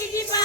seguir